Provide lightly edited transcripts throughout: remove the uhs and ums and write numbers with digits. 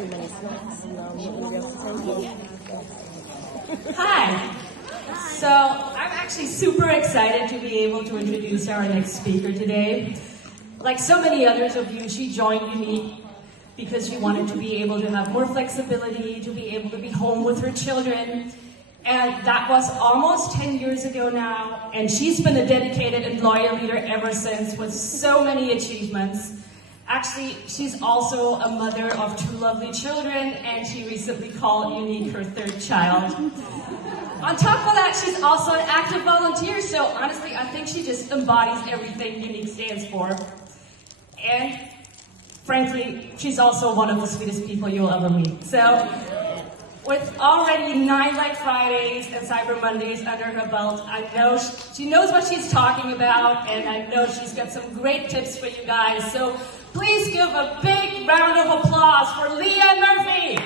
too many snacks. Maybe else to take it. Hi. So I'm actually super excited to be able to introduce our next speaker today. Like so many others of you, she joined Unique because she wanted to be able to have more flexibility, to be able to be home with her children. And that was almost 10 years ago now, and she's been a dedicated and loyal leader ever since with so many achievements. Actually, she's also a mother of two lovely children, and she recently called Unique her third child. On top of that, she's also an active volunteer, so honestly, I think she just embodies everything Unique stands for. And frankly, she's also one of the sweetest people you'll ever meet. So, with already 9 Light Fridays and Cyber Mondays under her belt, I know she knows what she's talking about, and I know she's got some great tips for you guys. So please give a big round of applause for Leah Murphy.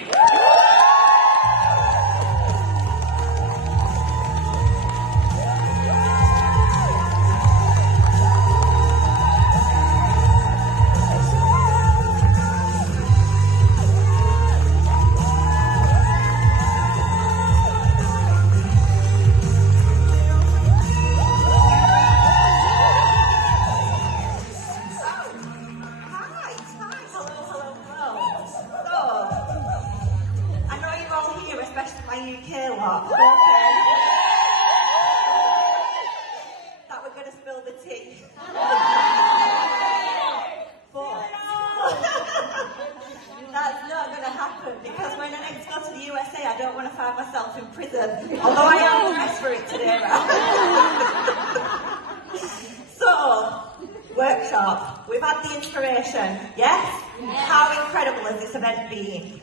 We've had the inspiration, yes? How incredible has this event been?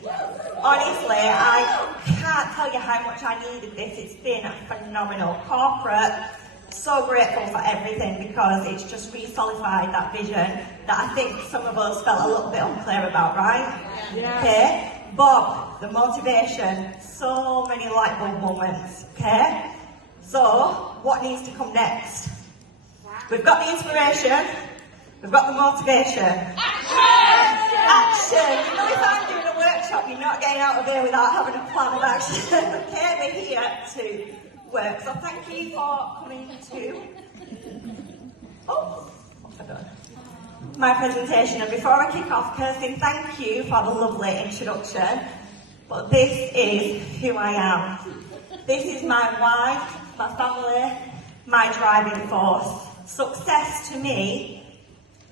Honestly, I can't tell you how much I needed this. It's been phenomenal. Corporate, so grateful for everything because it's just re-solidified that vision that I think some of us felt a little bit unclear about, right? Yeah. Okay? Bob, the motivation, so many light bulb moments, okay? So, what needs to come next? We've got the inspiration. We've got the motivation. Action! Action! You know, if I'm doing a workshop, you're not getting out of here without having a plan of action. Okay, we're here to work. So thank you for coming to what's I done? My presentation. And before I kick off, Kirsten, thank you for the lovely introduction. But this is who I am. This is my wife, my family, my driving force. Success to me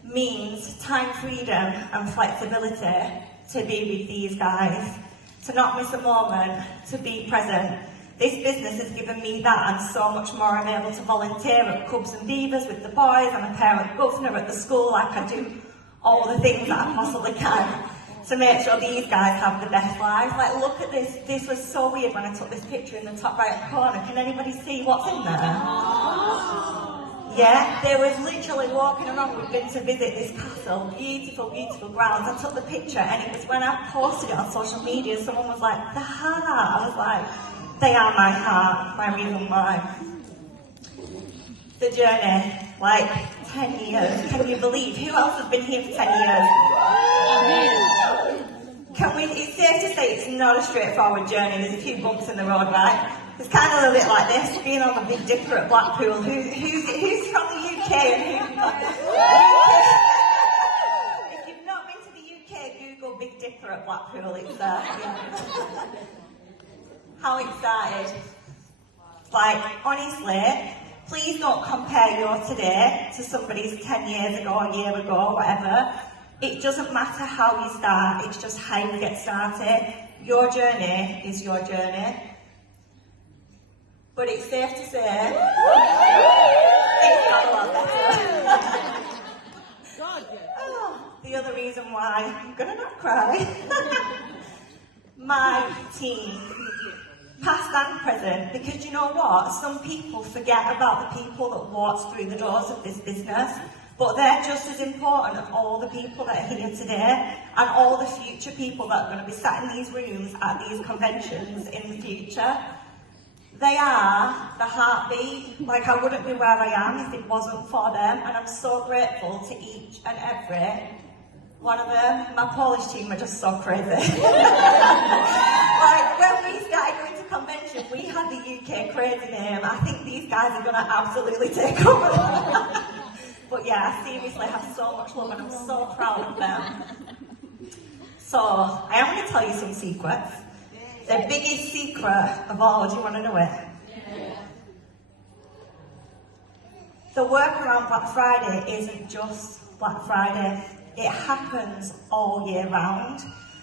means time freedom and flexibility to be with these guys, to not miss a moment, to be present. This business has given me that and so much more. I'm able to volunteer at Cubs and Beavers with the boys. I'm a parent governor at the school. I can do all the things that I possibly can to make sure these guys have the best lives. Like, look at this. This was so weird when I took this picture in the top right corner. Can anybody see what's in there? Yeah, they was literally walking around. We've been to visit this castle, beautiful, beautiful grounds. I took the picture and it was when I posted it on social media, someone was like, the heart. I was like, they are my heart, my reason why. The journey, like 10 years. Can you believe? Who else has been here for 10 years? It's safe to say it's not a straightforward journey. There's a few bumps in the road, right? It's kind of a little bit like this, being on the Big Dipper at Blackpool. Who's from the UK and who's not? If you've not been to the UK, Google Big Dipper at Blackpool. It's there. Yeah. How it started. Like, honestly, please don't compare your today to somebody's 10 years ago, a year ago, whatever. It doesn't matter how you start, it's just how you get started. Your journey is your journey. But it's safe to say, it's got a lot better. The other reason why I'm gonna not cry. My team, past and present, because you know what? Some people forget about the people that walked through the doors of this business, but they're just as important as all the people that are here today and all the future people that are going to be sat in these rooms at these conventions in the future. They are the heartbeat. Like, I wouldn't be where I am if it wasn't for them, and I'm so grateful to each and every One of them, my Polish team are just so crazy. Like, when we started going to convention, we had the UK crazy name. I think these guys are going to absolutely take over. But yeah, I seriously have so much love and I'm so proud of them. So, I am going to tell you some secrets. The biggest secret of all, do you want to know it? The work around Black Friday isn't just Black Friday. It happens all year round.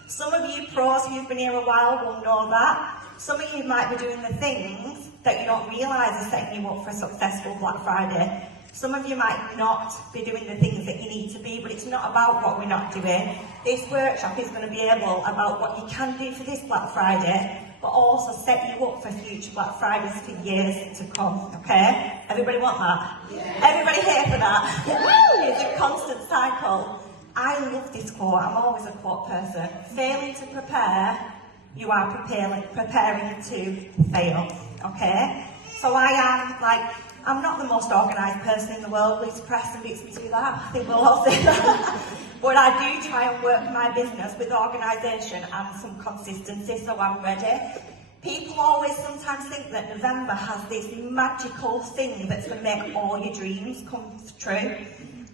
Some of you pros who've been here a while will know that. Some of you might be doing the things that you don't realise are setting you up for a successful Black Friday. Some of you might not be doing the things that you need to be, but it's not about what we're not doing. This workshop is going to be able about what you can do for this Black Friday, but also set you up for future Black Fridays for years to come, okay? Everybody want that? Yeah. Everybody here for that? It's a constant cycle. I love this quote, I'm always a quote person. Failing to prepare, you are preparing to fail, okay? So I'm not the most organised person in the world. Lisa Preston beats me to that, I think we'll all say that. But I do try and work my business with organisation and some consistency, so I'm ready. People always sometimes think that November has this magical thing that's going to make all your dreams come true.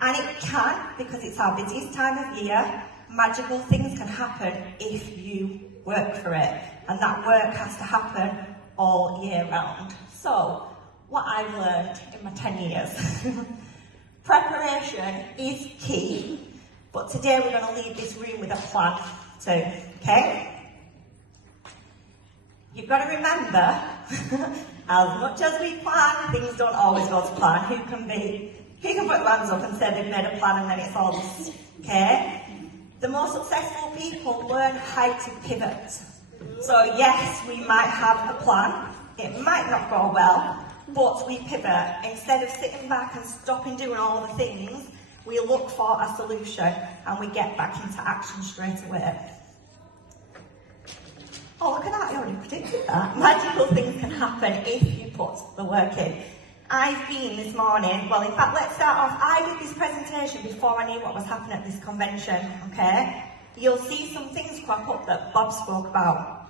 And it can, because it's our busiest time of year. Magical things can happen if you work for it. And that work has to happen all year round. So, what I've learned in my 10 years. Preparation is key, but today we're going to leave this room with a plan too, okay? You've got to remember, as much as we plan, things don't always go to plan. Who can put their hands up and say they've made a plan and then it's all this, okay? The most successful people learn how to pivot. So yes, we might have a plan, it might not go well, but we pivot. Instead of sitting back and stopping doing all the things, we look for a solution and we get back into action straight away. Oh, look at that, I already predicted that. Magical things can happen if you put the work in. I've been this morning, well, in fact, let's start off. I did this presentation before I knew what was happening at this convention, okay? You'll see some things crop up that Bob spoke about,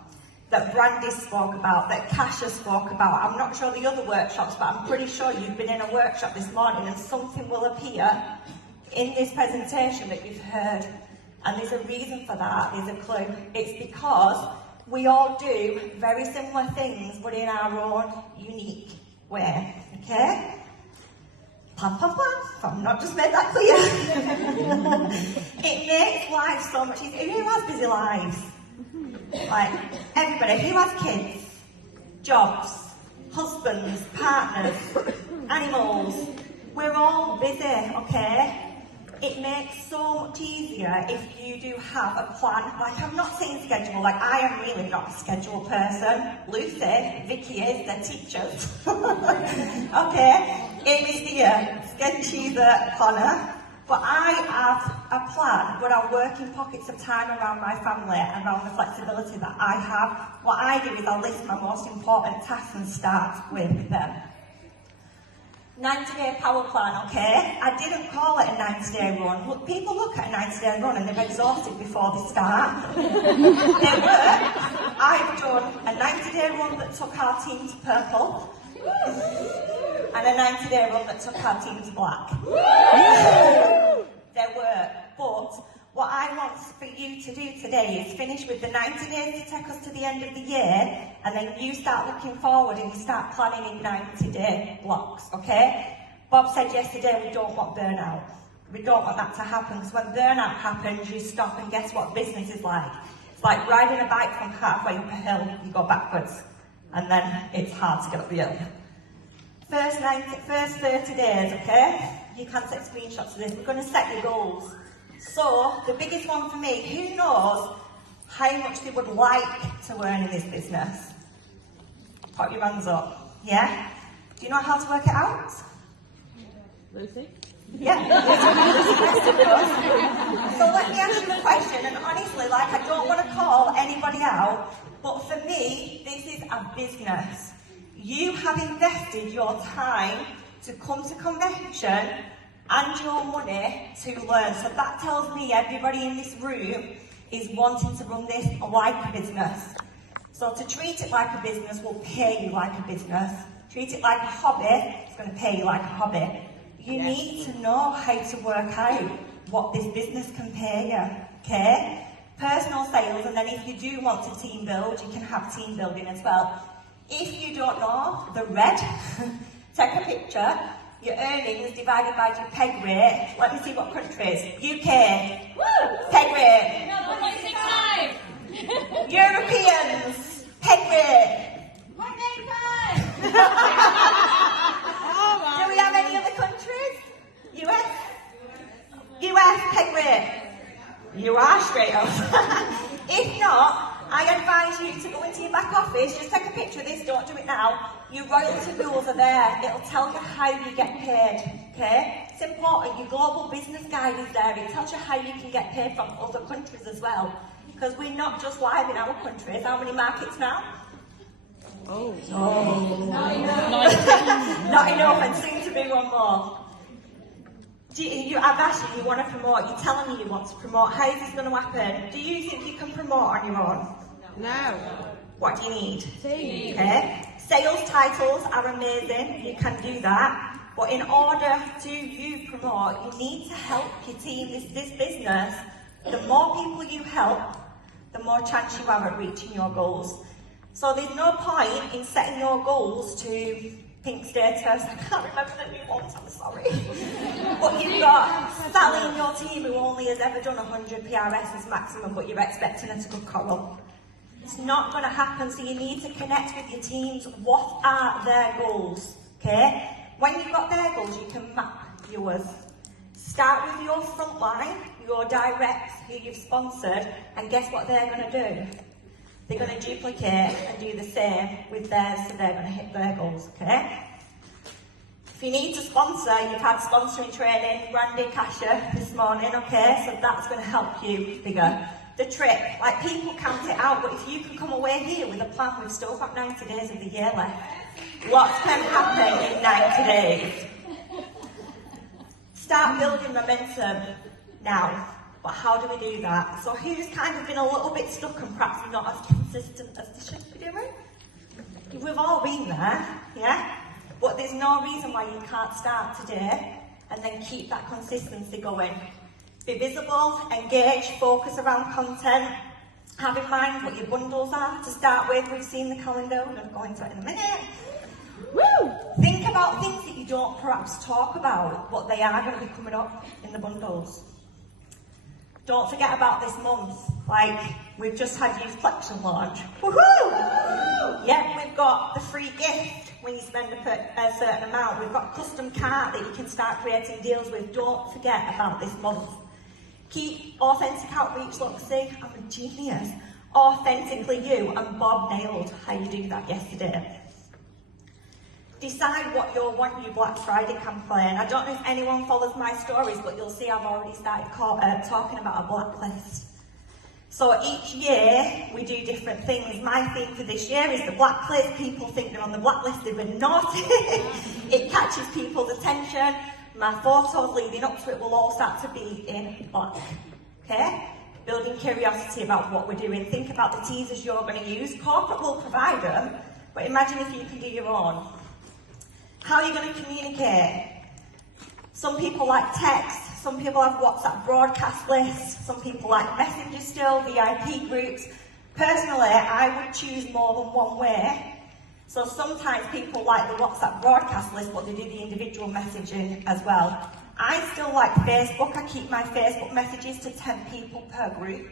that Brandy spoke about, that Kasha spoke about. I'm not sure the other workshops, but I'm pretty sure you've been in a workshop this morning and something will appear in this presentation that you've heard. And there's a reason for that, there's a clue. It's because we all do very similar things, but in our own unique way, okay? Plan, plan, plan. I've not just made that clear. It makes life so much easier. Who has busy lives? Like, everybody. Who has kids? Jobs? Husbands? Partners? Animals? We're all busy, okay? It makes so much easier if you do have a plan. Like, I'm not saying schedule, like, I am really not a schedule person. Lucy, Vicky is, they're teachers. Okay? Amy's here, she's a planner. But I have a plan, but I work in pockets of time around my family and around the flexibility that I have. What I do is I list my most important tasks and start with them. 90-day power plan, okay? I didn't call it a 90-day run. Look, people look at a 90-day run and they're exhausted before they start. They were. I've done a 90-day run that took our team to purple and a 90-day run that took our team to black. They were. But what I want for you to do today is finish with the 90 days to take us to the end of the year, and then you start looking forward and you start planning in 90-day blocks, okay? Bob said yesterday we don't want burnout. We don't want that to happen, because when burnout happens, you stop, and guess what business is like? It's like riding a bike from halfway up a hill, you go backwards, and then it's hard to get up the hill. First 30 days, okay? You can take screenshots of this. We're going to set your goals. So, the biggest one for me, who knows how much they would like to earn in this business? Put your hands up. Yeah? Do you know how to work it out? Lucy? Yeah. So let me ask you a question, and honestly, like, I don't want to call anybody out, but for me, this is a business. You have invested your time to come to convention and your money to learn. So that tells me everybody in this room is wanting to run this like a business. So to treat it like a business will pay you like a business. Treat it like a hobby, it's going to pay you like a hobby. You need to know how to work out what this business can pay you, okay? Personal sales, and then if you do want to team build, you can have team building as well. If you don't know the red, take a picture, your earnings divided by your peg rate. Let me see what countries. UK, woo! Peg rate. No, 1.65. Europeans, peg rate. 1.85. Do we have any other countries? US? US, peg rate. You are straight up. If not, I advise you to go into your back office, just take a picture of this, don't do it now. Your royalty rules are there, it'll tell you how you get paid, okay? It's important, your global business guide is there, it tells you how you can get paid from other countries as well. Because we're not just live in our countries, how many markets now? Oh. Not enough, and soon to be one more. I've asked you want to promote, you're telling me you want to promote, how is this going to happen? Do you think you can promote on your own? No. What do you need? Team. Okay. Sales titles are amazing, you can do that, but in order to you promote, you need to help your team. This business, the more people you help, the more chance you have at reaching your goals. So there's no point in setting your goals to pink status. I can't remember the new ones, I'm sorry. But you've got Sally in your team who only has ever done 100 PRS as maximum, but you're expecting her to go coral. It's not going to happen, so you need to connect with your teams. What are their goals? Okay? When you've got their goals, you can map yours. Start with your front line, your directs, who you've sponsored, and guess what they're going to do? They're going to duplicate and do the same with theirs, so they're going to hit their goals, okay? If you need to sponsor, you've had sponsoring training, Randy Kasha this morning, okay? So that's going to help you bigger. The trick, like people count it out, but if you can come away here with a plan, we've still got 90 days of the year left. Lots can happen in 90 days. Start building momentum now. But how do we do that? So who's kind of been a little bit stuck and perhaps not as consistent as they should be doing? We've all been there, yeah? But there's no reason why you can't start today and then keep that consistency going. Be visible, engage, focus around content. Have in mind what your bundles are to start with. We've seen the calendar, we're going to go into it in a minute. Woo! Think about things that you don't perhaps talk about, but they are going to be coming up in the bundles. Don't forget about this month, like we've just had Youth Collection launch. Woohoo! Yeah, we've got the free gift when you spend a certain amount. We've got a custom cart that you can start creating deals with. Don't forget about this month. Keep authentic outreach. Look, see, I'm a genius. Authentically you, and Bob nailed how you do that yesterday. Decide what you'll want your Black Friday campaign. I don't know if anyone follows my stories, but you'll see I've already started talking about a blacklist. So each year we do different things. My theme for this year is the blacklist. People think they're on the blacklist, they've been naughty. It catches people's attention. My photos leading up to it will all start to be in black. Okay? Building curiosity about what we're doing. Think about the teasers you're going to use. Corporate will provide them, but imagine if you can do your own. How are you going to communicate? Some people like text, some people have WhatsApp broadcast lists, some people like Messenger still, VIP groups. Personally, I would choose more than one way. So sometimes people like the WhatsApp broadcast list, but they do the individual messaging as well. I still like Facebook. I keep my Facebook messages to 10 people per group.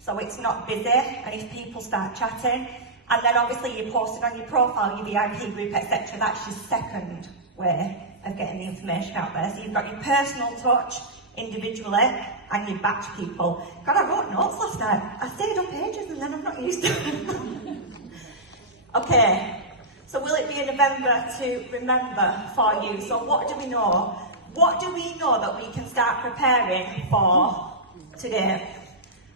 So it's not busy, and if people start chatting, and then obviously you post it on your profile, your VIP group, etc. That's your second way of getting the information out there. So you've got your personal touch individually and you batch people. God, I wrote notes last night. I stayed on pages and then I'm not used to it. Okay, so will it be a November to remember for you? So what do we know? What do we know that we can start preparing for today?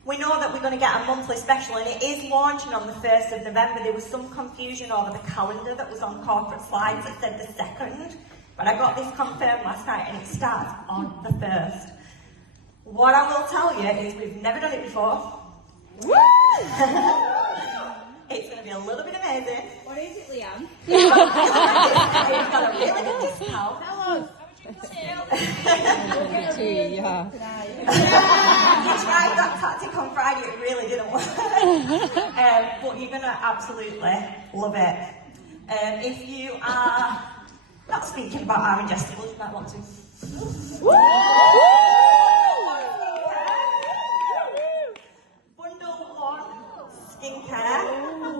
We know that we're going to get a monthly special, and it is launching on the 1st of November. There was some confusion over the calendar that was on corporate slides that said the 2nd. but I got this confirmed last night and it starts on the 1st. What I will tell you is we've never done it before. It's going to be a little bit amazing. What is it, Liam? It's got a really good discount. Yeah. You tried that tactic on Friday, it really didn't work. But you're going to absolutely love it. If you are not speaking about our ingestibles, you might want to. Bundle 1 skincare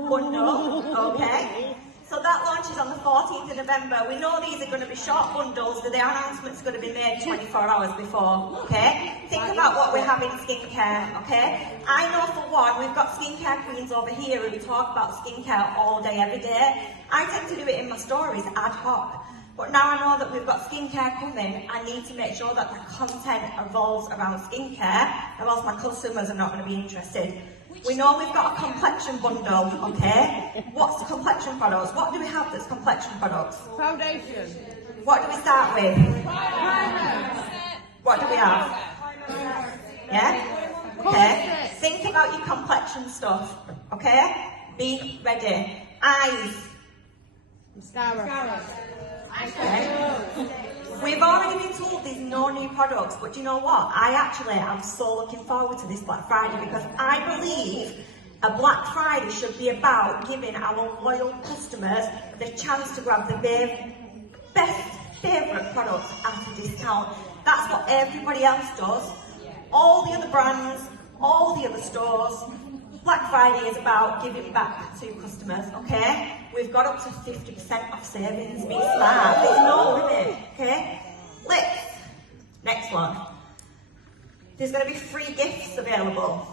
bundle, okay? So that launches on the 14th of November. We know these are going to be short bundles, so the announcement's going to be made 24 hours before, okay? Think about what we have in skincare, okay? I know for one, we've got skincare queens over here who talk about skincare all day, every day. I tend to do it in my stories ad hoc. But now I know that we've got skincare coming, I need to make sure that the content evolves around skincare, or else my customers are not going to be interested. We know we've got a complexion bundle, okay? What's the complexion products? What do we have that's complexion products? Foundation. What do we start with? What do we have? Yeah? Okay. Think about your complexion stuff, okay? Be ready. Eyes. Mascara. Okay. We've already been told there's no new products, but do you know what? I'm so looking forward to this Black Friday because I believe a Black Friday should be about giving our loyal customers the chance to grab the best favourite products at a discount. That's what everybody else does. All the other brands, all the other stores. Black Friday is about giving back to customers, okay? We've got up to 50% off savings. Be smart. There's no limit, okay? Lips. Next one. There's going to be free gifts available.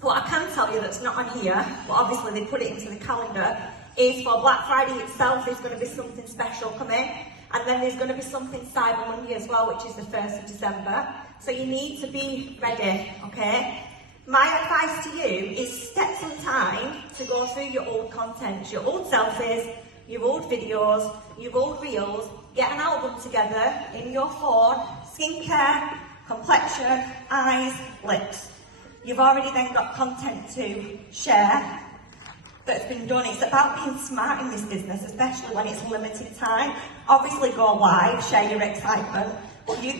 What I can tell you that's not on here, but obviously they put it into the calendar, is for Black Friday itself, there's going to be something special coming. And then there's going to be something Cyber Monday as well, which is the 1st of December. So you need to be ready, okay? My advice to you is set some time to go through your old content, your old selfies, your old videos, your old reels, get an album together in your phone, skincare, complexion, eyes, lips. You've already then got content to share that's been done. It's about being smart in this business, especially when it's limited time. Obviously go live, share your excitement. But you're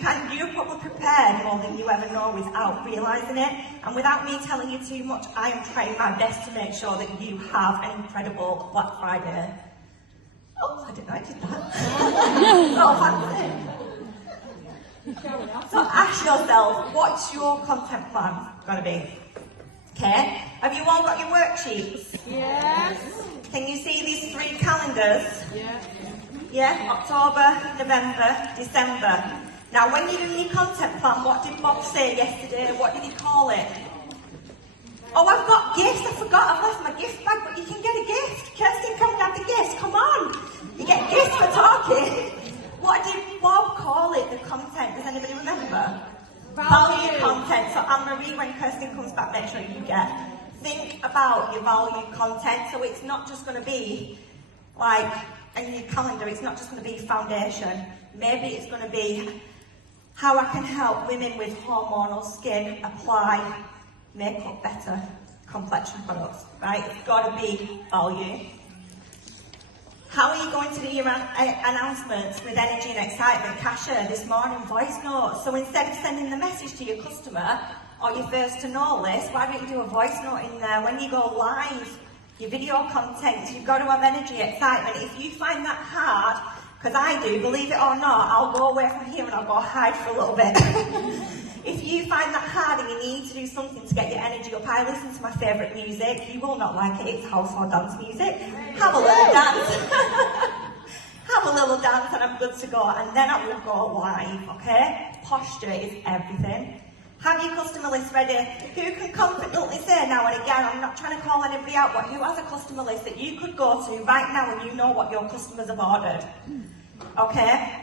probably prepared more than you ever know without realising it. And without me telling you too much, I am trying my best to make sure that you have an incredible Black Friday. Oh, I didn't know I did that. Oh, fancy. So ask yourself, what's your content plan going to be? Okay? Have you all got your worksheets? Yes. Can you see these 3 calendars? Yeah. Yeah? October, November, December. Now, when you're doing your content plan, what did Bob say yesterday? What did he call it? Oh, I've got gifts. I forgot. I've left my gift bag, but you can get a gift. Kirsten, come and have the gifts. Come on. You get gifts for talking. What did Bob call it, the content? Does anybody remember? Value content. So Anne-Marie, when Kirsten comes back, make sure you get. Think about your value content. So it's not just going to be like in your calendar, it's not just going to be foundation. Maybe it's going to be how I can help women with hormonal skin apply makeup better, complexion products, right? It's got to be value. How are you going to do your announcements with energy and excitement? Kasha, this morning, voice notes. So instead of sending the message to your customer or your first to know list, why don't you do a voice note in there? When you go live, your video content, you've got to have energy, excitement. If you find that hard, because I do, believe it or not, I'll go away from here and I'll go hide for a little bit. If you find that hard and you need to do something to get your energy up, I listen to my favourite music. You will not like it, it's house or dance music. Have a little dance. Have a little dance and I'm good to go. And then I will go live, okay? Posture is everything. Have your customer list ready. Who can confidently say now and again, I'm not trying to call anybody out, but who has a customer list that you could go to right now and you know what your customers have ordered? Okay?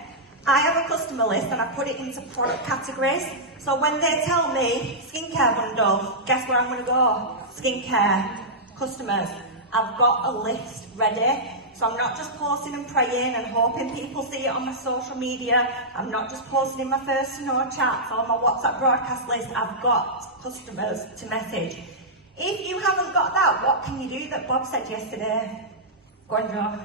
I have a customer list and I put it into product categories. So when they tell me skincare bundle, guess where I'm going to go? Skincare. Customers. I've got a list ready. So I'm not just posting and praying and hoping people see it on my social media. I'm not just posting in my first to know chats or my WhatsApp broadcast list. I've got customers to message. If you haven't got that, what can you do that Bob said yesterday? Go on, Joe. I can't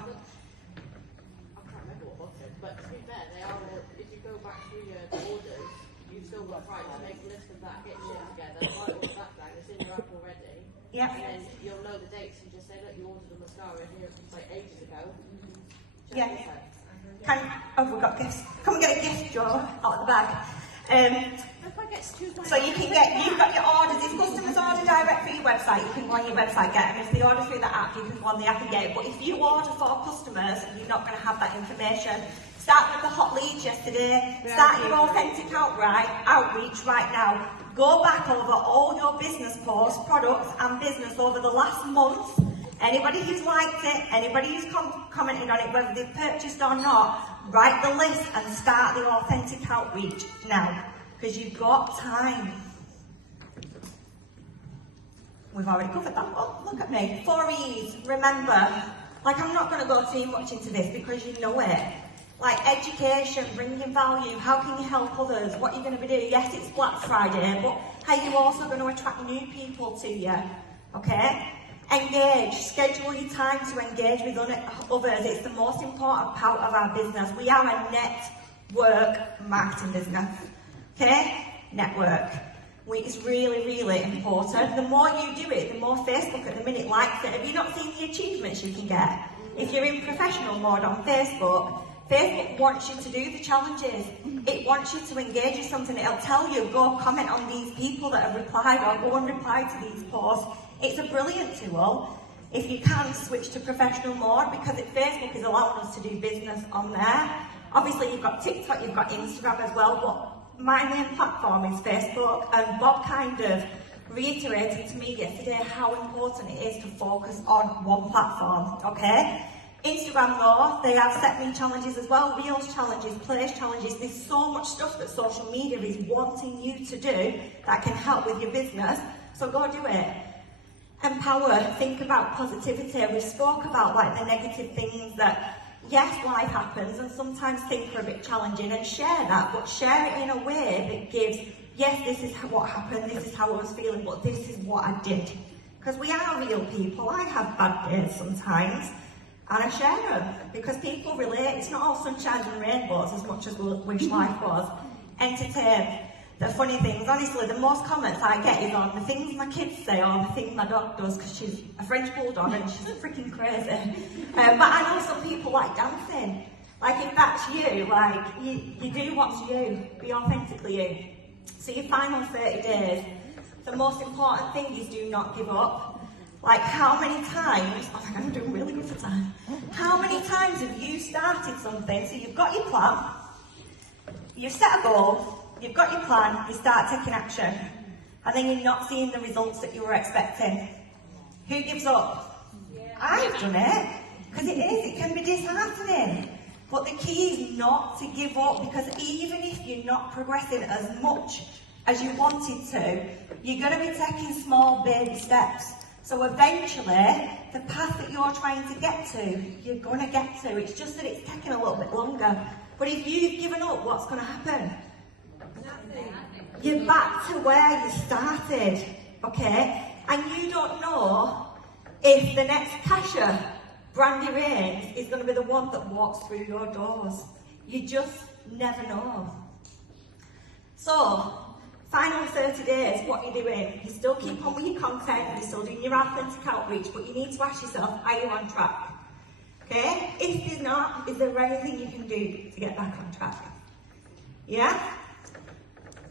remember what Bob said, but to be fair, they are all, if you go back through your orders, you've still got time to make a list of that, get shit together, write all that down, it's in your app already. Yep. And then you'll know the dates and just say, look, you ordered a mascara here like ages ago. Check Yeah. this out. We got gifts. Come and get a gift, Joe, out of the bag. So you've got your orders. If customers order direct through your website, you can go on your website, get them. If they order through the app, you can go on the app and get it. But if you order for customers, you're not going to have that information. Start with the hot leads yesterday. Start your authentic outreach right now. Go back over all your business posts, products and business over the last month. Anybody who's liked it, anybody who's commented on it, whether they've purchased or not, write the list and start the authentic outreach now, because you've got time. We've already covered that. Oh, look at me. 4 E's. Remember, like I'm not going to go too much into this because you know it. Like education, bringing value, how can you help others, what you're going to be doing. Yes, it's Black Friday, but how are you also going to attract new people to you? Okay? Engage. Schedule your time to engage with others. It's the most important part of our business. We are a network marketing business. Okay? Network. It's really, really important. The more you do it, the more Facebook at the minute likes it. Have you not seen the achievements you can get? If you're in professional mode on Facebook, Facebook wants you to do the challenges. It wants you to engage with something. It'll tell you, go comment on these people that have replied or go and reply to these posts. It's a brilliant tool. If you can, switch to professional mode because Facebook is allowing us to do business on there. Obviously, you've got TikTok, you've got Instagram as well, but my main platform is Facebook. And Bob kind of reiterated to me yesterday how important it is to focus on one platform, okay? Instagram though, they have set me challenges as well, Reels challenges, Place challenges. There's so much stuff that social media is wanting you to do that can help with your business, so go do it. Empower, think about positivity. We spoke about like the negative things that, yes, life happens and sometimes things are a bit challenging and share that, but share it in a way that gives, yes, this is what happened, this is how I was feeling, but this is what I did. Because we are real people. I have bad days sometimes. And I share them because people relate. It's not all sunshine and rainbows as much as we wish life was. Entertain. The funny things, honestly, the most comments I get is on the things my kids say or the things my dog does because she's a French bulldog and she's freaking crazy. But I know some people like dancing. Like if that's you, like you do what's you. Be authentically you. So your final 30 days, the most important thing is do not give up. Like how many times, oh my God, I'm doing really good for time. How many times have you started something, so you've got your plan, you've set a goal, you've got your plan, you start taking action, and then you're not seeing the results that you were expecting. Who gives up? Yeah. I've done it, because it can be disheartening. But the key is not to give up, because even if you're not progressing as much as you wanted to, you're going to be taking small baby steps. So eventually, the path that you're trying to get to, you're going to get to. It's just that it's taking a little bit longer. But if you've given up, what's going to happen? You're back to where you started, okay? And you don't know if the next cashier, Brandy Rains, is going to be the one that walks through your doors. You just never know. So, final 30 days, what you're doing, you still keep on with your content, you're still doing your authentic outreach, but you need to ask yourself, are you on track? Okay? If you're not, is there anything you can do to get back on track? Yeah?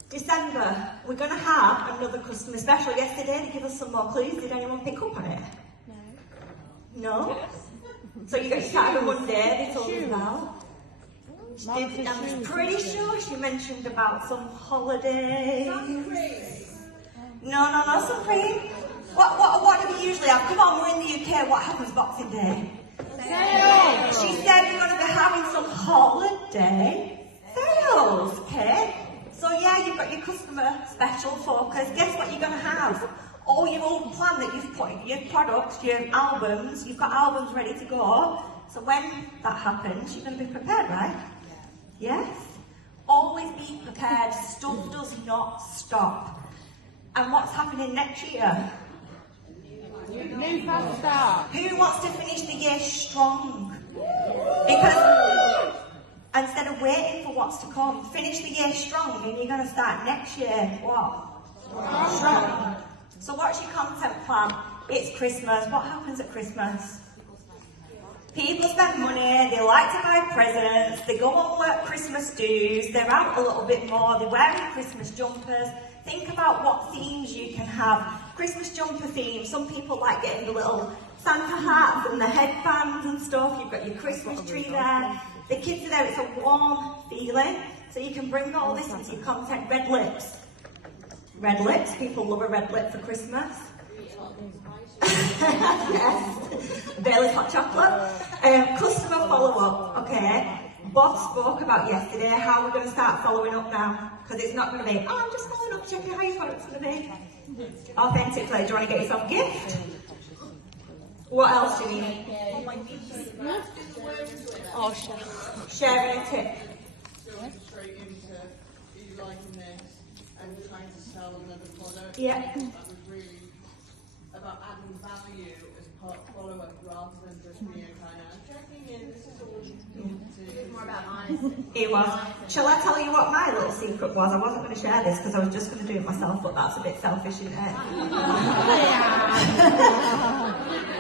December, we're going to have another customer special. Yesterday, they gave us some more clues. Did anyone pick up on it? No? No? So you're going to start on Monday, they told us about. I'm pretty sure she mentioned about some holidays. No, Supreme. What do we usually have? Come on, we're in the UK. What happens Boxing Day? Sales. She said we're going to be having some holiday sales, okay? So yeah, you've got your customer special focus. Guess what you're going to have? All your old plan that you've put in, your products, your albums, you've got albums ready to go. So when that happens, you're going to be prepared, right? Yes? Always be prepared. Stuff does not stop. And what's happening next year? New fast start. Who wants to finish the year strong? Because instead of waiting for what's to come, finish the year strong and you're going to start next year, what? Strong. So what's your content plan? It's Christmas. What happens at Christmas? People spend money, they like to buy presents, they go on work Christmas dues, they're out a little bit more, they're wearing Christmas jumpers. Think about what themes you can have. Christmas jumper theme, some people like getting the little Santa hats and the headbands and stuff. You've got your Christmas tree there. The kids are there, it's a warm feeling. So you can bring all this into your content. Red lips. Red lips, people love a red lip for Christmas. Yes. Bailey's hot chocolate. Customer follow-up, okay. Bob spoke about yesterday how we're going to start following up now. Because it's not going to be, oh, I'm just following up, checking how your product's going to be. Authentically, do you want to get yourself a gift? What else do you need? Oh, shit. Sharing a tip. Going straight into you liking this and trying to sell another product. Yeah. That was really about adding value as part follow-up rather than just being kind of checking in. This is all you need to do. It's more about honesty. It was. Shall I tell you what my little secret was? I wasn't going to share this because I was just going to do it myself, but that's a bit selfish, isn't it?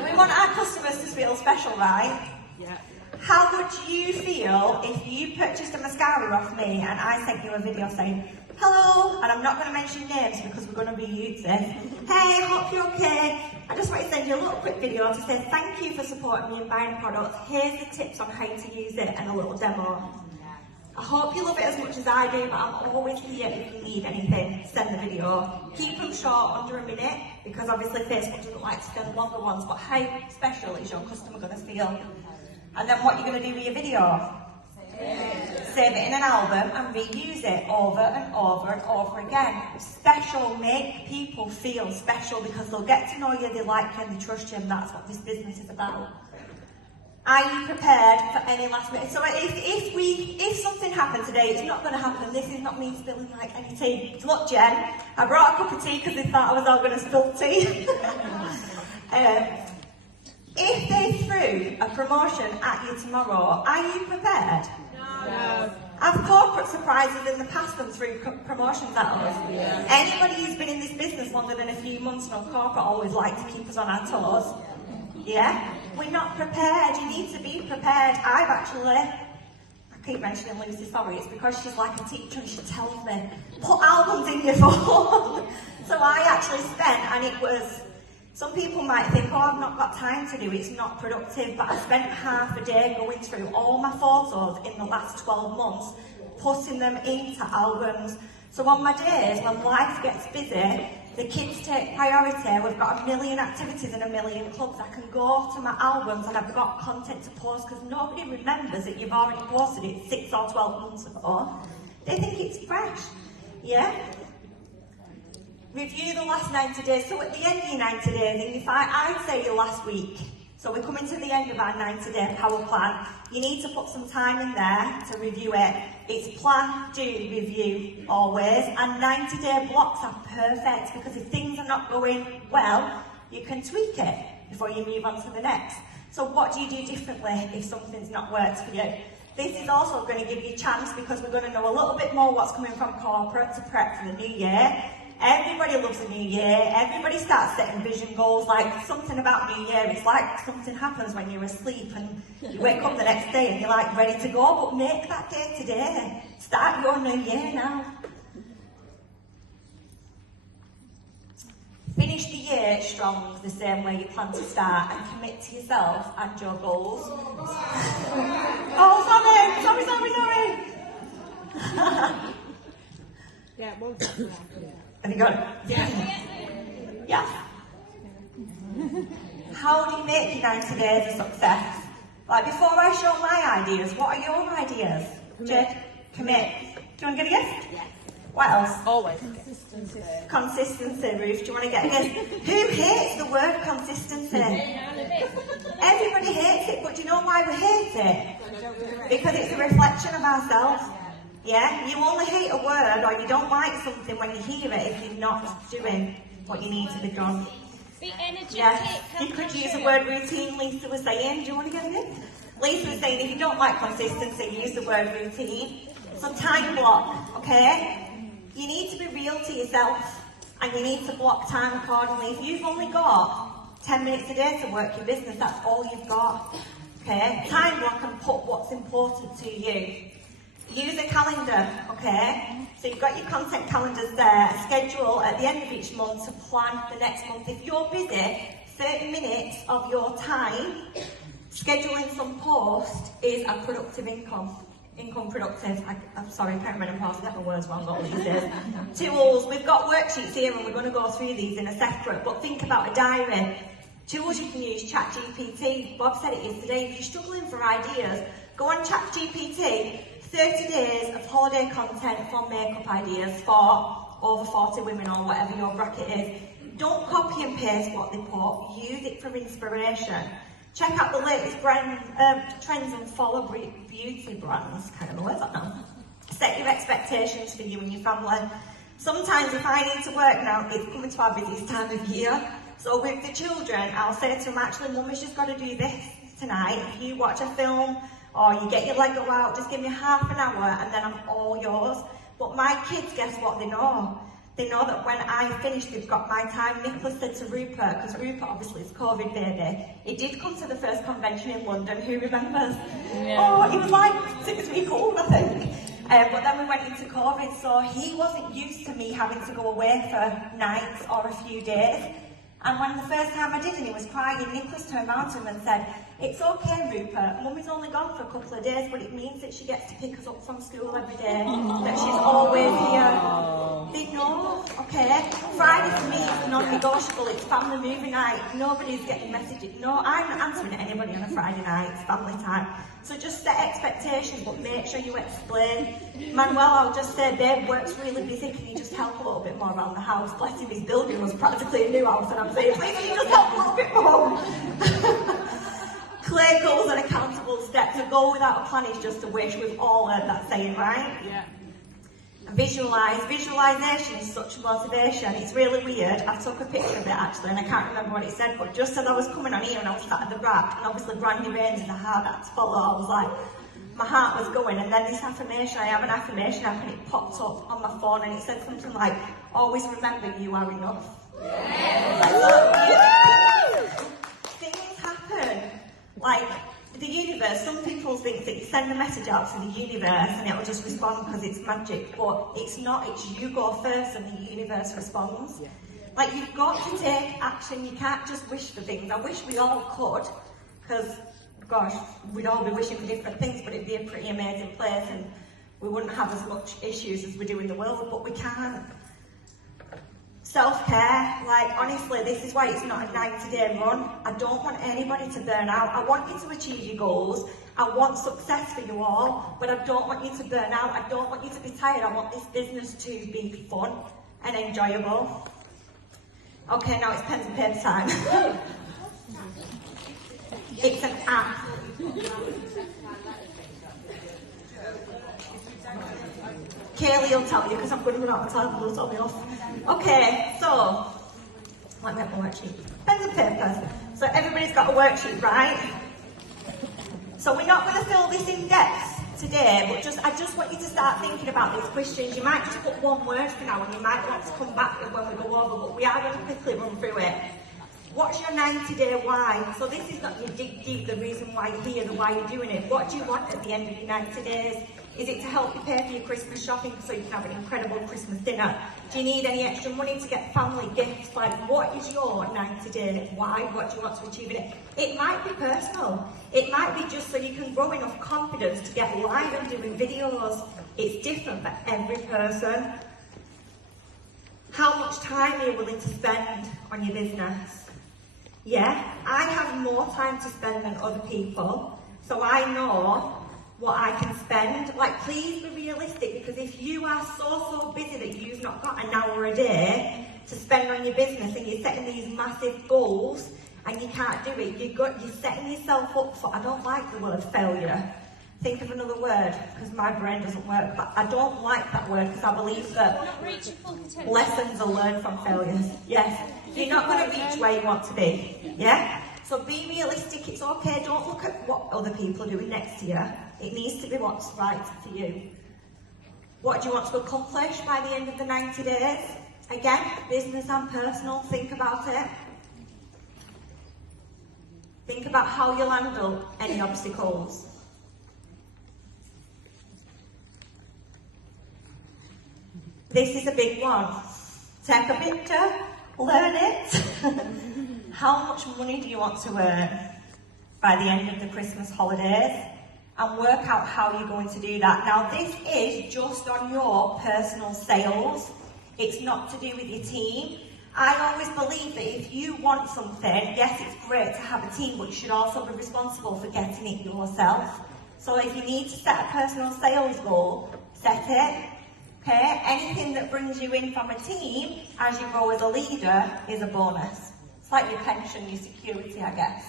We want our customers to feel special, right? Yeah. How would you feel if you purchased a mascara off me and I sent you a video saying, hello, and I'm not going to mention names because we're going to reuse this. Hey, hope you're okay. I just want to send you a little quick video to say thank you for supporting me and buying a product. Here's the tips on how to use it and a little demo. I hope you love it as much as I do, but I'm always here if you need anything. Send the video. Keep them short, under a minute, because obviously Facebook doesn't like to send longer ones, but how special is your customer going to feel? And then what you're going to do with your video? Save it in an album and reuse it over and over and over again. Special, make people feel special because they'll get to know you, they like you and they trust you, and that's what this business is about. Are you prepared for any last minute? So if something happened today, it's not going to happen. This is not me spilling like any tea. Look, Jen, I brought a cup of tea because they thought I was all going to spill tea. If they threw a promotion at you tomorrow, are you prepared? No. Have corporate surprises in the past and threw promotions at us? Yeah. Anybody who's been in this business longer than a few months know corporate always like to keep us on our toes. Yeah? We're not prepared. You need to be prepared. I keep mentioning Lucy, sorry, it's because she's like a teacher and she tells me, put albums in your phone. So I actually spent, and it was, some people might think, oh, I've not got time to do it, it's not productive, but I spent half a day going through all my photos in the last 12 months, putting them into albums. So on my days when life gets busy, the kids take priority, we've got 1 million activities and 1 million clubs, I can go to my albums and I've got content to post because nobody remembers that you've already posted it 6 or 12 months ago. They think it's fresh, yeah? Review the last 90 days. So at the end of your 90 days, and if I'd say your last week, so we're coming to the end of our 90-day power plan, you need to put some time in there to review it. It's plan, do, review, always, and 90-day blocks are perfect because if things are not going well, you can tweak it before you move on to the next. So what do you do differently if something's not worked for you? This is also going to give you a chance because we're going to know a little bit more what's coming from corporate to prep for the new year. Everybody loves a new year, everybody starts setting vision goals, like something about New Year, it's like something happens when you're asleep and you wake up the next day and you're like ready to go, but make that day today. Start your new year now. Finish the year strong the same way you plan to start and commit to yourself and your goals. Oh, sorry. Yeah, well, Have you got it? yeah. Yeah. How do you make your 90 days a success? Like before I show my ideas, what are your ideas? Jed, commit. Do you want to get a gift? Yes. What else? Always. Consistency, Ruth. Do you want to get a gift? Who hates the word consistency? Everybody hates it, but do you know why we hate it? Because it's a reflection of ourselves. Yeah? You only hate a word or you don't like something when you hear it if you're not doing what you need to be done. Be energetic. Yes, you could use the word routine, Lisa was saying. Do you want to get it in? Lisa was saying if you don't like consistency, use the word routine. So time block, okay? You need to be real to yourself and you need to block time accordingly. If you've only got 10 minutes a day to work your business, that's all you've got. Okay? Time block and put what's important to you. Use a calendar, okay? So you've got your content calendars there, schedule at the end of each month to plan the next month. If you're busy, 30 minutes of your time scheduling some post is a productive income. Income productive. I'm sorry, perimenopause, I get my words wrong all these days. Tools, we've got worksheets here and we're going to go through these in a separate, but think about a diary. Tools you can use, ChatGPT. Bob said it yesterday, if you're struggling for ideas, go on ChatGPT. 30 days of holiday content for makeup ideas for over 40 women or whatever your bracket is. Don't copy and paste what they put, use it for inspiration. Check out the latest brand trends and follow beauty brands. Kind of know that now. Set your expectations for you and your family. Sometimes if I need to work now, it's coming to our busiest time of year. So with the children, I'll say to them, actually, Mummy's just got to do this tonight. If you watch a film, or you get your Lego out, just give me half an hour and then I'm all yours. But my kids, guess what they know? They know that when I finish, they've got my time. Nicholas said to Rupert, because Rupert obviously is COVID baby, he did come to the first convention in London, who remembers? Yeah. Oh, he was like 6 weeks old, I think. But then we went into COVID, so he wasn't used to me having to go away for nights or a few days. And when the first time I did and he was crying, Nicholas turned around to him and said, "It's okay, Rupert, Mummy's only gone for a couple of days, but it means that she gets to pick us up from school every day, that she's always here." They know, okay? Friday for me is non-negotiable, it's family movie night, nobody's getting messages. No, I'm not answering to anybody on a Friday night, it's family time. So just set expectations, but make sure you explain. Manuel, I'll just say, babe, work's really busy, can you just help a little bit more around the house? Bless him, his building was practically a new house, and I'm saying, please can you just help a little bit more? Clear goals and accountable steps. A goal without a plan is just a wish. We've all heard that saying, right? Yeah. Visualise. Visualisation is such motivation. It's really weird. I took a picture of it actually, and I can't remember what it said, but just as I was coming on here and I was sat at the rack, and obviously Brandy Rains is a hard act to follow, I was like, my heart was going, and then this affirmation, I have an affirmation app, and it popped up on my phone, and it said something like, always remember you are enough. Yeah. Things happen. Like, the universe, some people think that you send a message out to the universe and it'll just respond because it's magic, but it's not, it's you go first and the universe responds. Yeah. Like, you've got to take action, you can't just wish for things. I wish we all could, because, gosh, we'd all be wishing for different things, but it'd be a pretty amazing place and we wouldn't have as much issues as we do in the world, but we can't. Self-care, like, honestly, this is why it's not a 90-day run. I don't want anybody to burn out. I want you to achieve your goals. I want success for you all, but I don't want you to burn out. I don't want you to be tired. I want this business to be fun and enjoyable. Okay, now it's pens and paper time. It's an app. Kaylee will tell you because I'm going to run out of time. Will tell me off. Okay, so let me have my worksheet. Pens and paper. So everybody's got a worksheet, right? So we're not going to fill this in depth today, but I just want you to start thinking about these questions. You might just put one word for now, and you might want to come back when we go over. But we are going to quickly run through it. What's your 90-day why? So this is not your dig deep, the reason why you're here, the why you're doing it. What do you want at the end of your 90 days? Is it to help you pay for your Christmas shopping so you can have an incredible Christmas dinner? Do you need any extra money to get family gifts? Like, what is your 90-day why? What do you want to achieve in it? It might be personal. It might be just so you can grow enough confidence to get live and doing videos. It's different for every person. How much time are you willing to spend on your business? Yeah, I have more time to spend than other people, so I know what I can spend. Like, please be realistic, because if you are so busy that you've not got an hour a day to spend on your business and you're setting these massive goals and you can't do it, you're setting yourself up for, I don't like the word failure. Think of another word, because my brain doesn't work, but I don't like that word because I believe that lessons are learned from failures. Yes, you're not going to reach where you want to be. Yeah? So be realistic, it's okay, don't look at what other people are doing next to you. It needs to be what's right for you. What do you want to accomplish by the end of the 90 days? Again, business and personal, think about it. Think about how you'll handle any obstacles. This is a big one. Take a picture, learn it. How much money do you want to earn by the end of the Christmas holidays? And work out how you're going to do that. Now, this is just on your personal sales. It's not to do with your team. I always believe that if you want something, yes, it's great to have a team, but you should also be responsible for getting it yourself. So if you need to set a personal sales goal, set it. Okay, anything that brings you in from a team as you grow as a leader is a bonus. It's like your pension, your security, I guess.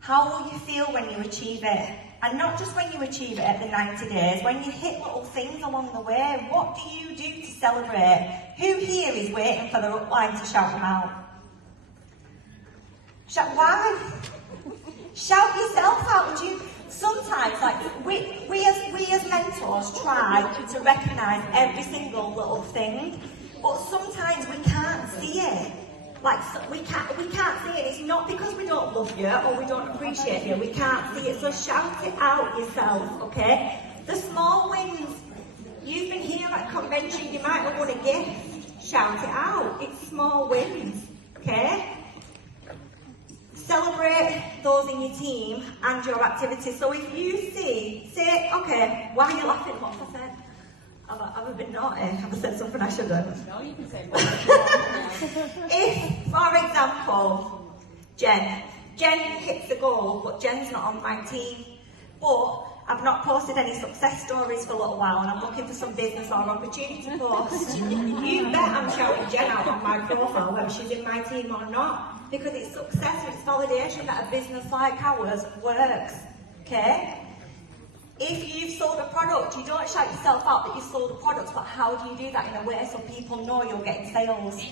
How will you feel when you achieve it? And not just when you achieve it at the 90 days, when you hit little things along the way, what do you do to celebrate? Who here is waiting for the upline to shout them out? Shout, why? Shout yourself out. Do you, sometimes, like, we as mentors try to recognise every single little thing, but sometimes we can't see it. Like, we can't see it. It's not because we don't love you or we don't appreciate you. We can't see it. So shout it out yourself, okay? The small wins. You've been here at convention. You might have won a gift. Shout it out. It's small wins, okay? Celebrate those in your team and your activities. So if you say, okay, why are you laughing? What have I said? Have I been naughty? Have I said something I shouldn't? No, you can say If, for example, Jen hits the goal, but Jen's not on my team, but I've not posted any success stories for a little while and I'm looking for some business or opportunity to post, you bet I'm shouting Jen out on my profile whether she's in my team or not, because it's success and it's validation that a business like ours works, okay? If you've sold a product, you don't shout yourself out that you've sold a product, but how do you do that in a way so people know you're getting sales?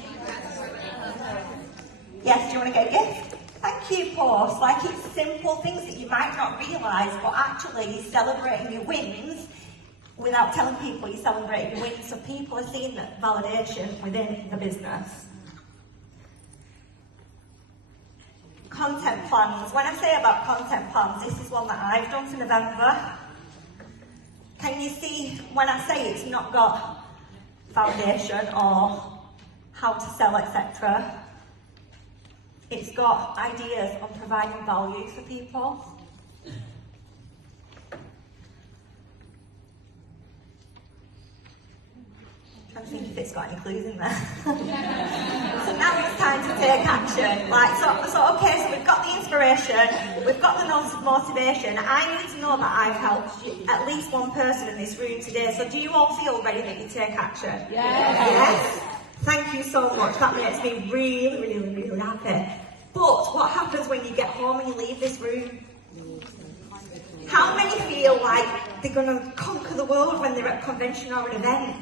Yes, do you want to get a gift? Thank you, post. Like, it's simple things that you might not realise, but actually you're celebrating your wins without telling people you're celebrating your wins, so people are seeing that validation within the business. Content plans. When I say about content plans, this is one that I've done for November. Can you see when I say it's not got foundation or how to sell, etc.? It's got ideas on providing value for people. I'm trying to think if it's got any clues in there. So now it's time to take action. So okay, so we've got the inspiration, we've got the motivation. I need to know that I've helped at least one person in this room today. So do you all feel ready that you take action? Yes. Thank you so much. That makes me really, really, really happy. But what happens when you get home and you leave this room? How many feel like they're going to conquer the world when they're at a convention or an event?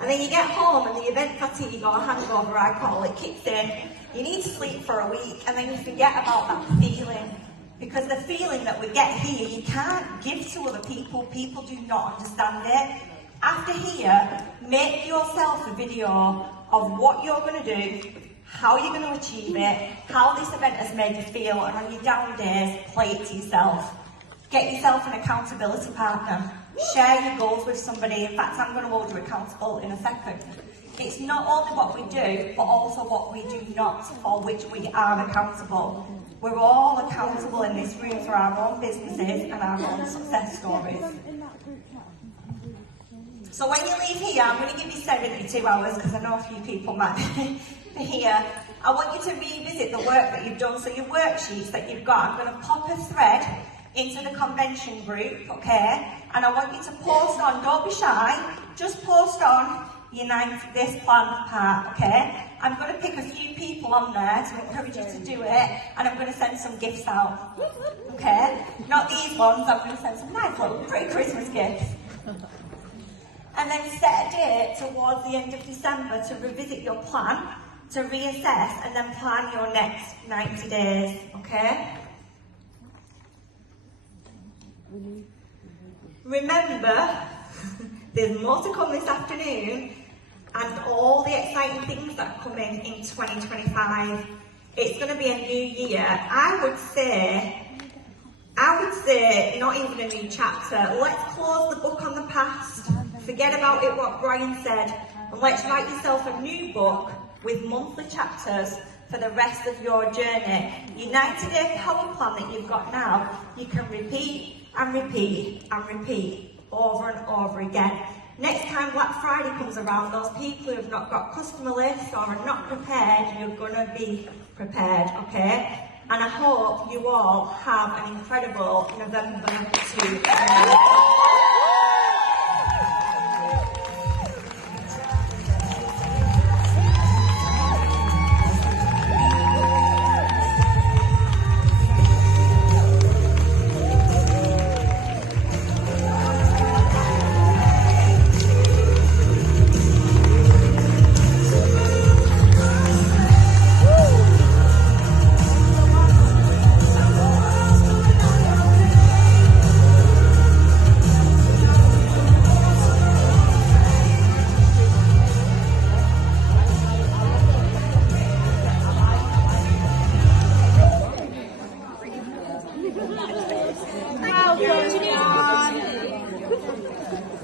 And then you get home and the event fatigue or hangover, I call it, kicks in. You need to sleep for a week and then you forget about that feeling. Because the feeling that we get here, you can't give to other people. People do not understand it. After here, make yourself a video of what you're going to do, how you're going to achieve it, how this event has made you feel, and on your down days, play it to yourself. Get yourself an accountability partner. Share your goals with somebody. In fact, I'm going to hold you accountable in a second. It's not only what we do, but also what we do not, for which we are accountable. We're all accountable in this room for our own businesses and our own success stories. So when you leave here, I'm going to give you 72 hours, because I know a few people might be here. I want you to revisit the work that you've done. So your worksheets that you've got, I'm going to pop a thread into the convention group, okay? And I want you to post on, don't be shy, just post on your 90 days plan part, okay? I'm going to pick a few people on there to encourage you to do it, and I'm going to send some gifts out. Okay? Not these ones, I'm going to send some nice little pre-Christmas gifts. And then set a date towards the end of December to revisit your plan, to reassess, and then plan your next 90 days. Okay? Remember, there's more to come this afternoon, and all the exciting things that are coming in 2025. It's going to be a new year. I would say not even a new chapter. Let's close the book on the past. Forget about it, what Brian said, and let's write yourself a new book with monthly chapters for the rest of your journey. Your 90-day power plan that you've got now, you can repeat and repeat and repeat over and over again. Next time Black Friday comes around, those people who have not got customer lists or are not prepared, you're going to be prepared, okay? And I hope you all have an incredible November to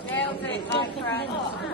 Nailed it, my friend.